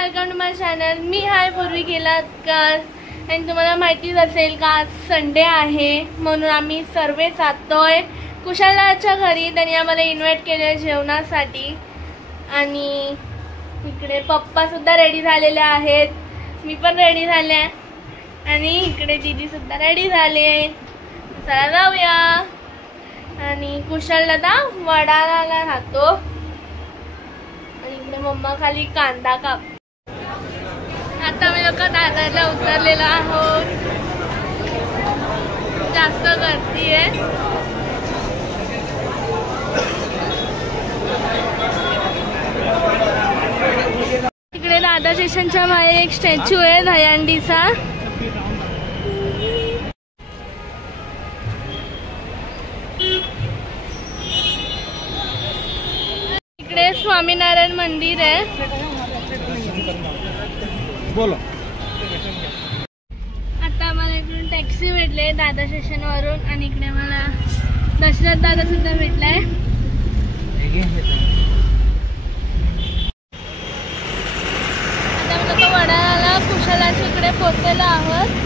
Welcome to my channel. मी हाय पूर्वी केलातकर आणि तुम्हाला माहितीच असेल का आज संडे आहे म्हणून आम्ही सर्व जातोय कुशलदाच्या घरी। त्यांनी आम्हाला इन्व्हाइट केले जेवणासाठी आणि इकडे पप्पा सुद्धा रेडी झालेले आहेत, मी पण रेडी झाले आणि इकडे दीदी सुद्धा रेडी झाले। चला जाऊया। आणि कुशलदा वडाला राहतो आणि इकडे मम्मा खाली कांदा काप। आता मी लोक दादरला उतरलेलो आहोत, जास्त गर्दी आहे। इकडे दादर स्टेशनच्या बाहेर एक स्टॅच्यू आहे दहीहंडीचा। इकडे स्वामीनारायण मंदिर आहे। बोलो आता मला इकडून टॅक्सी भेटले दादर स्टेशन वरून आणि इकडे मला दशरथ दादा सुद्धा भेटलाय। आता मी लोक वडाळ्याला कुशलाच्या इकडे पोहोचलेलो आहोत।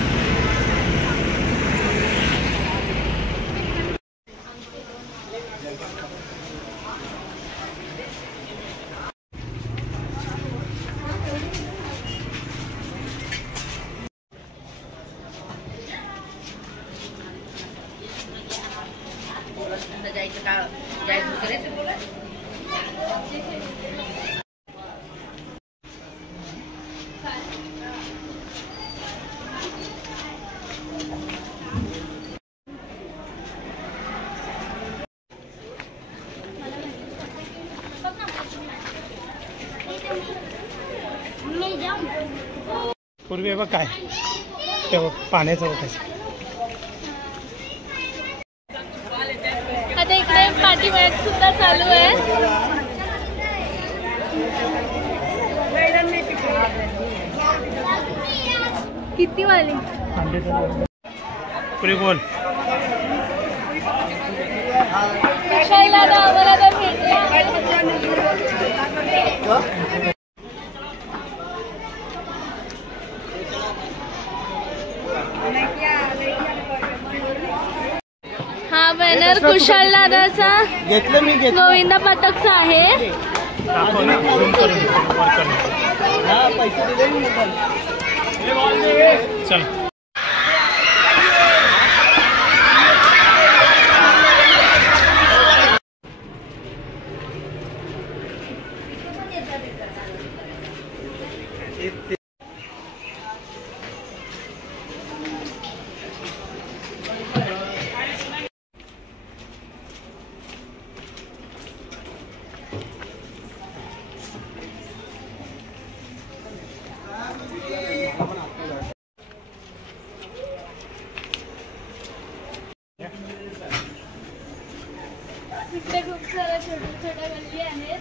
पूर्वी बघ काय तेव्हा पाण्याचं बघायचं। आता इकडे पार्टी मॅच सुद्धा चालू आहे। किती वाली पुरी बोल कुशलदादा आम्हाला तर भेटला। हा बॅनर कुशलदादाचा गोविंदा पथकचा आहे। चल इकडे खूप साऱ्या छोट्या छोट्या गल्ली आहेत।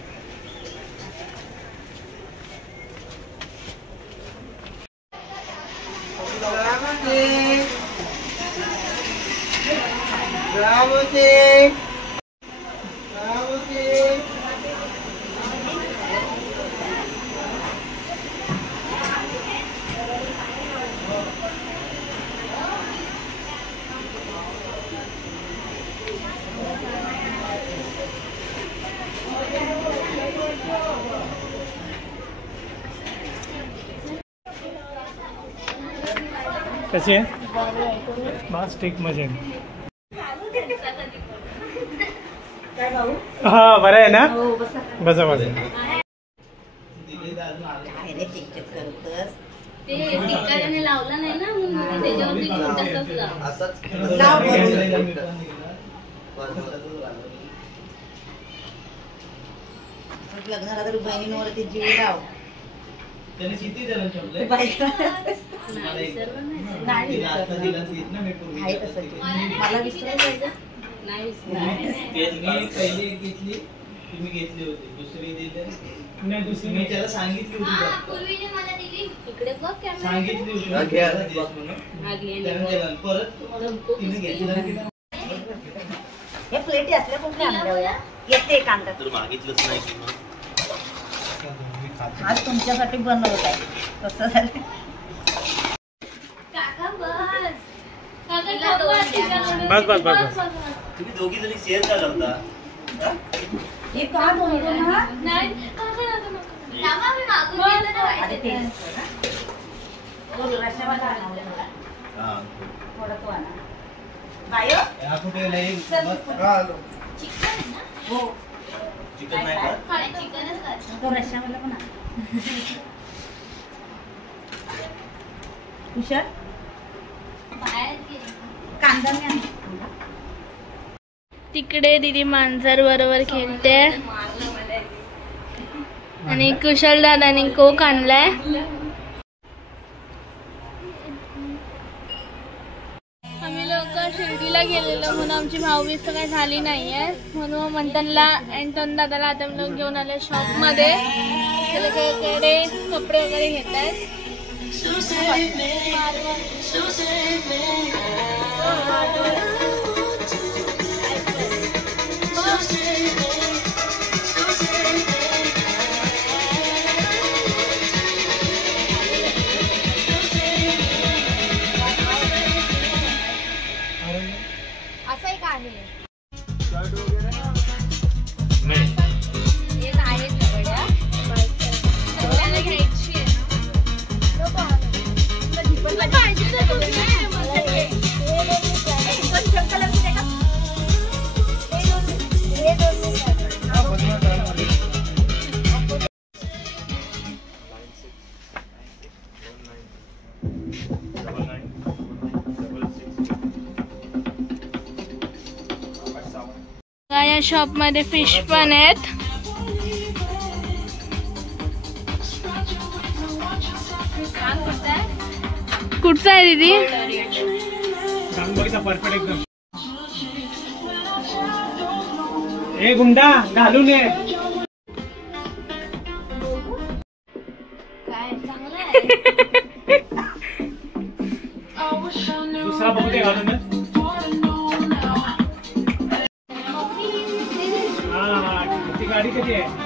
कशी आहे बस ठीक मजा हा बरं आहे ना। बसा बसा लावला नाही ना त्याच्यावरती लग्नाला तर बहिणींवरती जीव लाव। त्याने किती जण ठेवले मला विसरायचं मी पहिली घेतली तुम्ही घेतली होती, दुसरी दिली नाही, दुसरी मी त्याला सांगितली होती इकडे बघ सांगितली होती परत तिने घेतली। हे प्लेटी असल्या कुठे आणल्या येते कांदा तर मागितलंच नाही आज तुमच्यासाठी बनवत आहे तसं झालं. काका बस. बस बस बस बस. तुम्ही दोघी जणी शेअर का करता? हे का बनवतो ना? नाही काका अरे ते तो रश्यावाला आणा थोडा. हा. थोडा तो आणा. बायो? हा कुठे गेला एक? हो. चिकन नाही का? तो रश्यावाला पण आणा. हुशार? कांदा नाही आणा. तिकडे दीदी मांजर बरोबर खेळते आणि कुशल दादानी कोक आणलाय. आम्ही लोक शिर्डीला गेलेलो म्हणून आमची भाऊबीज काही झाली नाहीये म्हणून मंथनला अँटोन दादाला आता आम्ही लोक घेऊन आले शॉप मध्ये. कडे कपडे वगैरे घेत आहेत. असं एक आहे एक आहे सगळ्या सगळ्याला घ्यायची आहे ना. पाहिजे तर तुम्ही या शॉप मध्ये फिश पण आहेत. कुठचा आहे दीदी? परफेक्ट एकदम. ए गुंडा घालून ये. दुसरा बघू दे घालून. हा ती गाडी कधी आहे?